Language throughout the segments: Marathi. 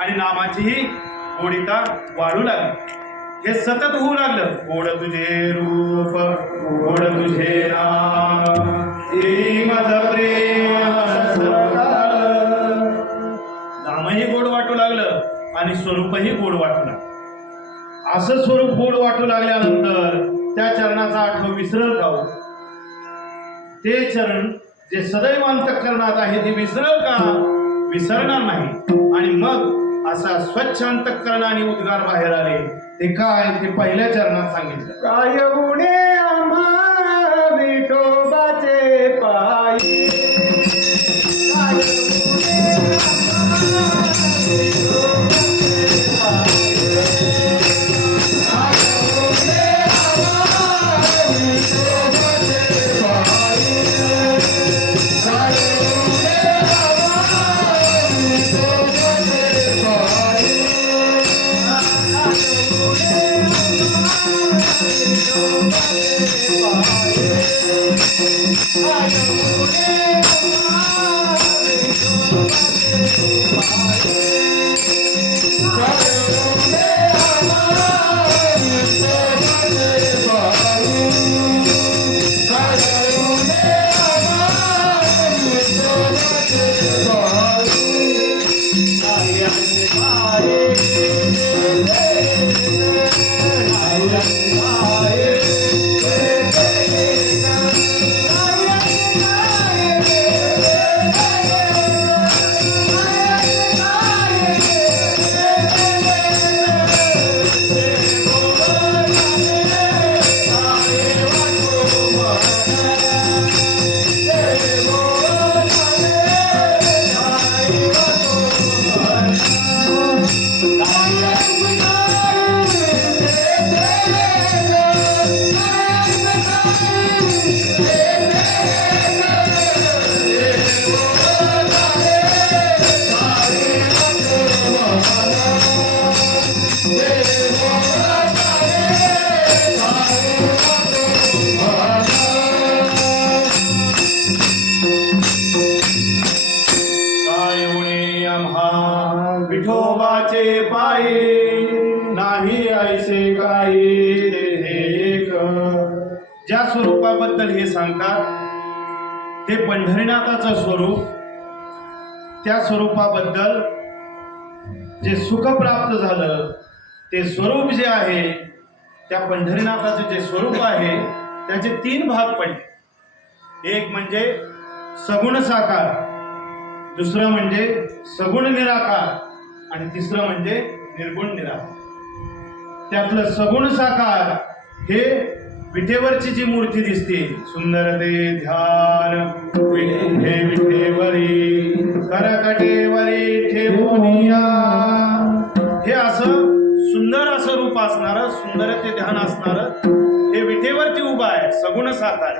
आणि नामाचीही गोडीता वाढू लागली. हे सतत होऊ लागलं. गोड तुझे रूप, गोड तुझे नाम, हे माझं प्रेम नामही गोड वाटू लागलं आणि स्वरूपही गोड वाटू लागलं. असं स्वरूप गोड वाटू लागल्यानंतर त्या चरणाचा आठवण विसरल का हो? ते चरण जे सदैव अंतःकरणात आहे ते विसरल का? विसरणार नाही. आणि मग असा स्वच्छ अंतःकरणाने उद्गार बाहेर आले. ते काय? ते पहिल्या चरणात सांगितलं. काय गुणे आम्हा विठोबाचे पायी, काय गुणे आम्हा विठोबाचे पायी, काय गुणे आम्हा विठोबाचे पायी, काय गुणे आम्हा विठोबाचे पायी, विठोबाचे पायी नाही ऐसे काही एक. ज्या स्वरूपाबद्दल हे सांगतात ते पंढरीनाथाचं स्वरूप. त्या स्वरूपाबद्दल जे सुख प्राप्त झालं ते स्वरूप जे आहे, त्या पंढरीनाथाचे जे स्वरूप आहे त्याचे 3 भाग पडले. एक म्हणजे सगुण साकार, दुसरं म्हणजे सगुण निराकार आणि तिसरं म्हणजे निर्गुण निराकार. त्यातलं सगुण साकार हे विठेवरची जी मूर्ती दिसते, सुंदर ते ध्यान विठे विठेवरी करकटेवरी ठेवूनिया, हे असं सुंदर असं रूप असणार, सुंदर ते ध्यान असणार हे विठेवरती उभा आहे, सगुण साकार.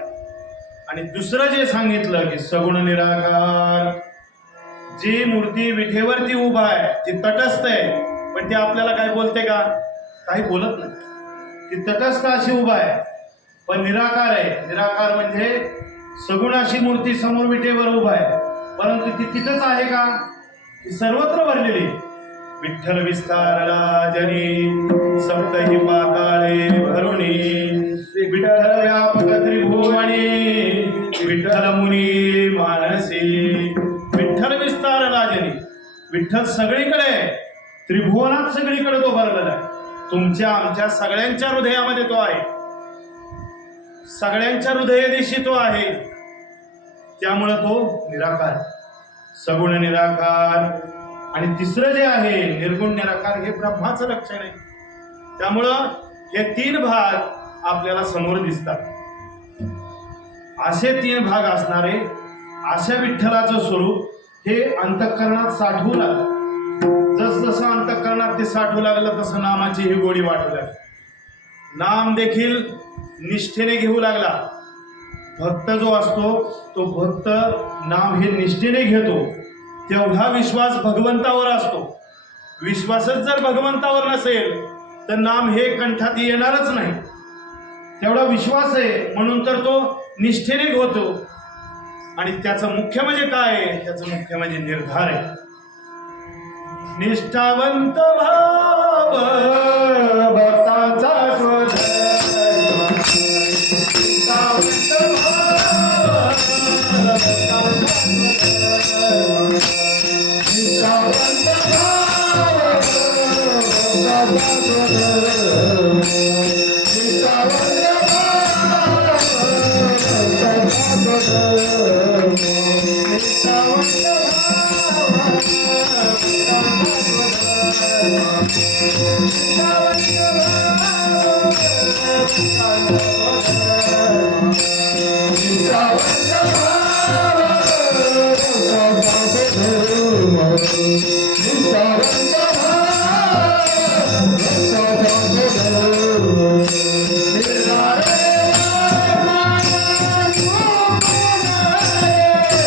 आणि दुसरं जे सांगितलं की सगुण निराकार, जी मूर्ती विठेवरती उभा आहे, जी तटस्थ आहे, पण ती आपल्याला काय बोलते का? काही बोलत नाही. ती तटस्थ अशी उभा आहे पण निराकार आहे. निराकार म्हणजे सगुण अशी मूर्ती समोर विठेवर उभा आहे, परंतु ती तिथंच आहे का? ती सर्वत्र भरलेली. विठ्ठल विस्तारला जनी सप्तही पाताळे भरुणी, विठ्ठल व्यापक त्रिभुवनी, विठ्ठल मुनी मानसी. विठ्ठल विस्तारला जनी, विठ्ठल सगळीकडे, त्रिभुवनात सगळीकडे तो भरलेला आहे. तुमच्या आमच्या सगळ्यांच्या हृदयामध्ये तो आहे, सगळ्यांच्या हृदयदेशी तो आहे. त्यामुळं तो निराकार, सगुण निराकार. आणि तिसरं जे आहे निर्गुण निराकार, हे ब्रह्माचं लक्षण आहे. त्यामुळं हे 3 भाग आपल्याला समोर दिसतात. असे 3 भाग असणारे अशा विठ्ठलाचं स्वरूप हे अंतःकरणात साठवू लागलं. जसजसं अंतःकरणात ते साठवू लागलं तसं नामाची ही गोडी वाटू लागली. नाम देखील निष्ठेने घेऊ लागला. भक्त जो असतो तो भक्त नाम हे निष्ठेने घेतो, तेवढा विश्वास भगवंतावर असतो. विश्वासच जर भगवंतावर नसेल तर नाम हे कंठात येणारच नाही. तेवढा विश्वास आहे म्हणून तर तो निष्ठेने घेतो. आणि त्याचं मुख्य म्हणजे काय आहे? त्याचं मुख्य म्हणजे निर्धार आहे. निष्ठावंत भाव भक्ताचा स्वधर्म निष्ठावंत भाव भक्ताचा स्वधर्म निष्ठावंत भाव भक्ताचा स्वधर्म निष्ठावंत भाव भक्ताचा स्वधर्म निष्ठावंत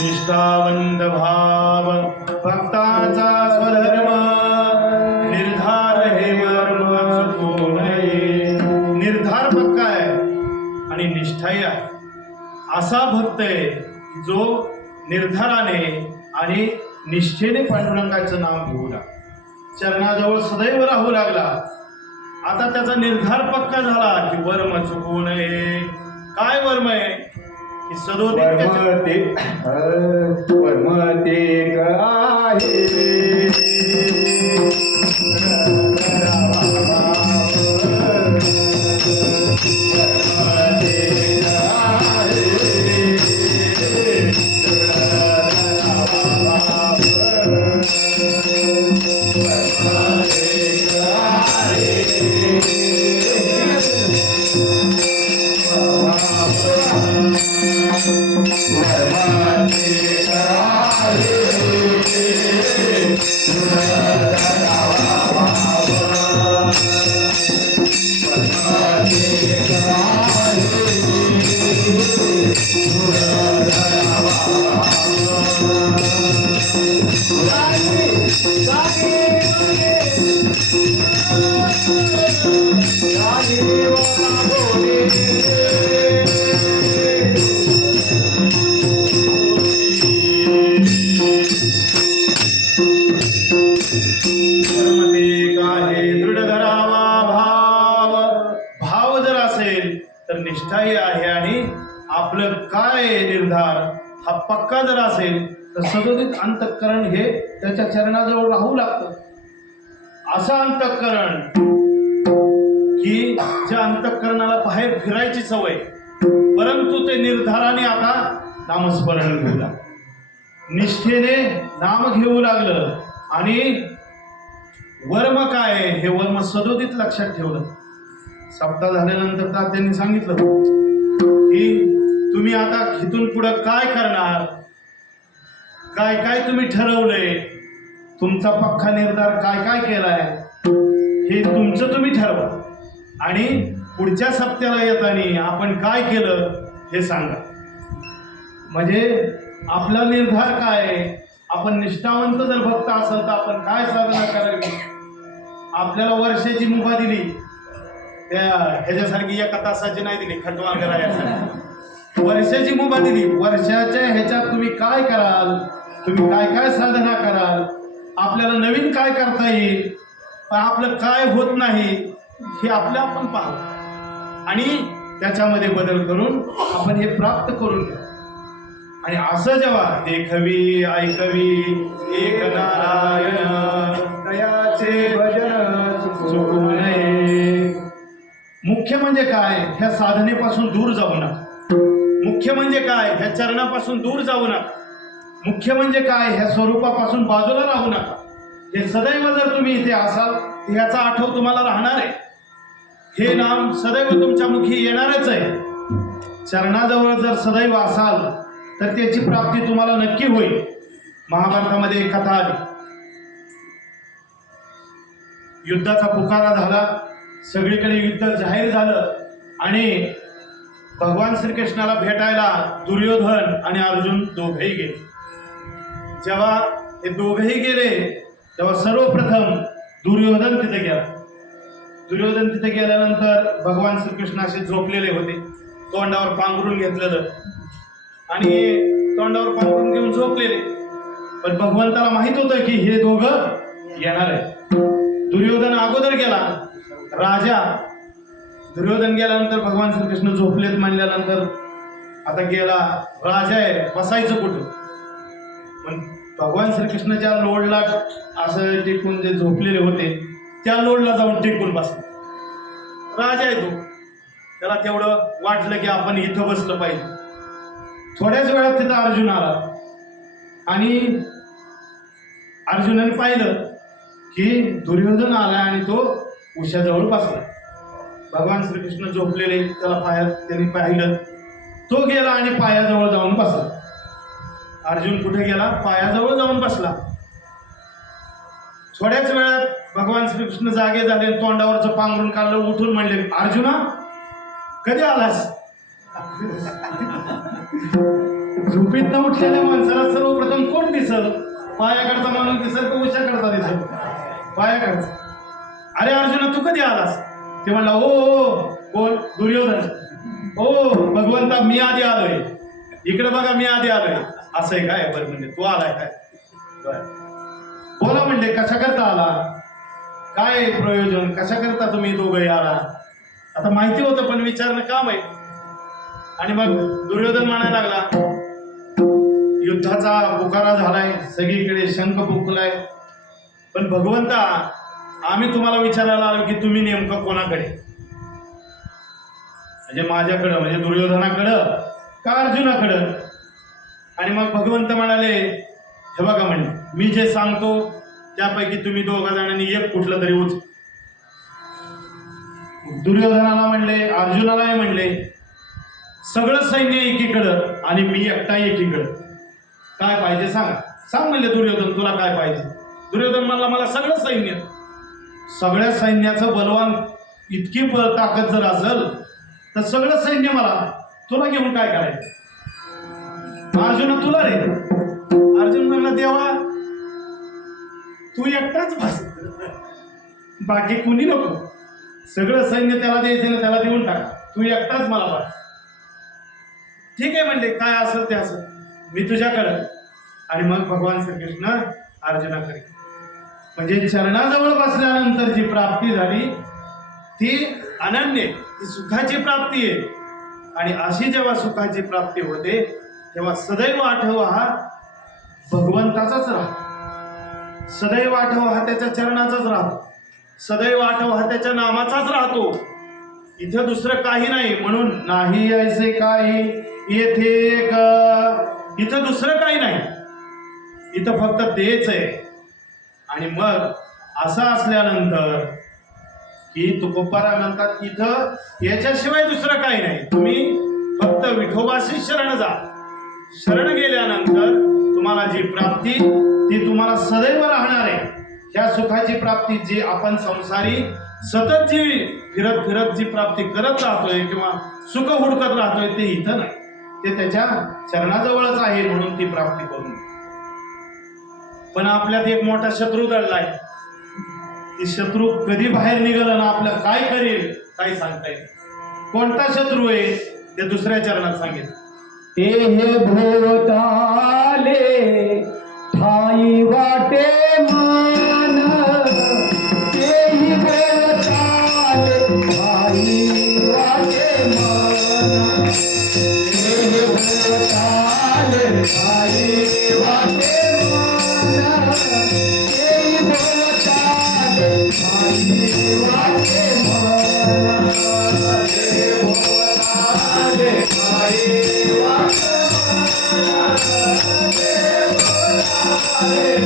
निष्ठावंत भाव भक्ताचा स्वधर्म निर्धार हे मर्म चुकू नये. निर्धार पक्का आहे आणि निष्ठाही आहे. असा भक्त आहे जो निर्धाराने आणि निष्ठेने पांडुरंगाचं नाव घेऊ लागला, चरणाजवळ सदैव राहू लागला. आता त्याचा निर्धार पक्का झाला की वर्म चुकू नये. काय वर्म आहे की सदोदित त्याच्या- वर्म ते आहे निष्ठाही आहे आणि आपलं काय निर्धार हा पक्का जर असेल तर सदोदित अंतःकरण हे त्याच्या चरणाजवळ राहू लागतं. असं अंतःकरण की ज्या अंतःकरणाला बाहेर फिरायची सवय, परंतु ते निर्धाराने आता नामस्मरण घेऊ लागलं, निष्ठेने नाम घेऊ लागलं. आणि वर्म काय हे वर्म सदोदित लक्षात ठेवलं. सप्ताह झाल्यानंतर त्यांनी सांगितलं की तुम्ही आता इथून पुढं काय करणार, काय काय तुम्ही ठरवलंय, तुमचा पक्का निर्धार काय काय केलाय हे तुमचं तुम्ही ठरवा आणि पुढच्या सप्त्याला येताना आपण काय केलं हे सांगा. म्हणजे आपला निर्धार काय आहे, आपण निष्ठावंत जर भक्त असेल तर आपण काय साधना करावी. आपल्याला वर्षाची मुभा दिली, त्या ह्याच्यासारखी एका तासाची नाही दिली, खटवा करायचा. वर्षाची मुभा दिली, वर्षाच्या ह्याच्यात तुम्ही काय कराल, तुम्ही काय काय साधना कराल, आपल्याला नवीन काय करता येईल, पण आपलं काय होत नाही हे आपलं आपण पाहू आणि त्याच्यामध्ये बदल करून आपण हे प्राप्त करून घेऊ. आणि असं जेव्हा देखवी ऐकवी एक नारायण दयाचे भजन चुकू नये. मुख्य म्हणजे काय, ह्या साधनेपासून दूर जाऊ नका. मुख्य म्हणजे काय, ह्या चरणापासून दूर जाऊ नका. मुख्य म्हणजे काय, ह्या स्वरूपापासून बाजूला राहू नका. हे सदैव जर तुम्ही इथे असाल तर ह्याचा आठव तुम्हाला राहणार आहे. हे नाम सदैव तुमच्या मुखी येणारच आहे. चरणाजवळ जर सदैव असाल तर त्याची प्राप्ती तुम्हाला नक्की होईल. महाभारतामध्ये एक कथा आली. युद्धाचा पुकारा झाला, सगळीकडे युद्ध जाहीर झालं आणि भगवान श्रीकृष्णाला भेटायला दुर्योधन आणि अर्जुन दोघेही गेले. जेव्हा हे दोघेही गेले तेव्हा सर्वप्रथम दुर्योधन तिथे गेला. दुर्योधन तिथे गेल्यानंतर भगवान श्रीकृष्ण असे झोपलेले होते, तोंडावर पांघरून घेतलेलं आणि तोंडावर पांघरून घेऊन झोपलेले. पण भगवंताला माहित होतं की हे दोघं येणार आहे. दुर्योधन अगोदर गेला. राजा दुर्योधन गेल्यानंतर भगवान श्रीकृष्ण झोपलेत म्हणल्यानंतर आता गेला, राजा आहे, बसायचं कुठं. पण भगवान श्रीकृष्ण ज्या लोडला असं टिकून जे झोपलेले होते त्या लोडला जाऊन टिकून बसला. राजा आहे तो, त्याला तेवढं वाटलं की आपण इथं बसलं पाहिजे. थोड्याच वेळात तिथं अर्जुन आला आणि अर्जुनाने पाहिलं की दुर्योधन आला आणि तो उशाजवळ बसला. भगवान श्रीकृष्ण झोपलेले त्यांनी पाहिलं. तो गेला आणि पायाजवळ जाऊन बसला. अर्जुन कुठे गेला? पायाजवळ जाऊन बसला. थोड्याच वेळात भगवान श्रीकृष्ण जागे झाले, तोंडावरचं पांघरून काढलं, उठून म्हणले, अर्जुना कधी आलास? झोपेत न उठलेल्या माणसाला सर्वप्रथम कोण दिसल? पायाकडचा माणूस दिसल का उशाकडचा दिसल? पायाकडचा. अरे अर्जुना तू कधी आलास? ते म्हणला, ओ कोण? दुर्योधन. ओ भगवंता मी आधी आलोय, इकडे बघा मी आधी आलोय. असं आहे काय? बरं म्हणजे तू आलाय काय? बरं बोला म्हणले, कशा करता आला? काय प्रयोजन? कशा करता तुम्ही दोघंही आला? आता माहिती होतं पण विचारणं काम आहे. आणि मग दुर्योधन म्हणायला लागला, युद्धाचा पुकारा झालाय, सगळीकडे शंख फुंकलाय, पण भगवंता आम्ही तुम्हाला विचारायला आलो की तुम्ही नेमकं कोणाकडे? म्हणजे माझ्याकडं, म्हणजे दुर्योधनाकडं का अर्जुनाकडं? आणि मग भगवंत म्हणाले, हे बघा म्हणले, मी जे सांगतो त्यापैकी तुम्ही दोघा जणांनी एक कुठलं तरी उच. दुर्योधनाला म्हणले, अर्जुनालाही म्हणले, सगळं सैन्य एकीकडं आणि मी एकटा एकीकडं. काय पाहिजे सांग? सांग म्हणले दुर्योधन, तुला काय पाहिजे? दुर्योधन म्हणला, मला सगळं सैन्य. सगळ्या सैन्याचं बलवान इतकी ताकद जर असेल तर सगळं सैन्य मला. तुला घेऊन काय करायचं? अर्जुना तुला रे. अर्जुन म्हणला, देवा तू एकटाच बस, बाकी कुणी नको. सगळं सैन्य त्याला द्यायचं ना, त्याला देऊन टाक, तू एकटाच मला बस. ठीक आहे म्हणले, काय असेल ते असेल, मी तुझ्याकडं. आणि मग भगवान श्रीकृष्ण अर्जुनाकडे. म्हणजे चरणाजवळ बसल्यानंतर जी प्राप्ती झाली ती अनन्य, ती सुखाची प्राप्ती आहे. आणि अशी जेव्हा सुखाची प्राप्ती होते तेव्हा सदैव आठव हा भगवंताचाच राहतो. सदैव आठव हा त्याच्या चरणाचाच राहतो. सदैव आठव हा त्याच्या नामाचाच राहतो. इथं दुसरं काही नाही. म्हणून नाही ऐसे काही येथे एक, इथं दुसरं काही नाही, इथं फक्त तेच आहे. आणि मग असं असल्यानंतर की तुकोबारा म्हणतात, इथं याच्याशिवाय दुसरं काही नाही. तुम्ही फक्त विठोबाशी शरण जा. शरण गेल्यानंतर तुम्हाला जी प्राप्ती ती तुम्हाला सदैव राहणार आहे. ह्या सुखाची प्राप्ती जी आपण संसारी सतत जी फिरत फिरत जी प्राप्ती करत राहतोय किंवा सुख हुडकत राहतोय ते इथं नाही, ते त्याच्या चरणाजवळच आहे. म्हणून ती प्राप्ती करून. पण आपल्यात एक मोठा शत्रू दडलाय. ती शत्रू कधी बाहेर निघाला ना आपलं काय करेल काय सांगता येईल. कोणता शत्रू आहे ते दुसऱ्या चरणात सांगितलं. ते हे भोवताले ठाई वाटे मान, तेही भोवताले ठाई वाटे मान, तेही भोवताले ठाई वाटे मान, तेही भोवताले ठाई वाटे मान, तेही भोवताले ठाई वाटे मान. Hare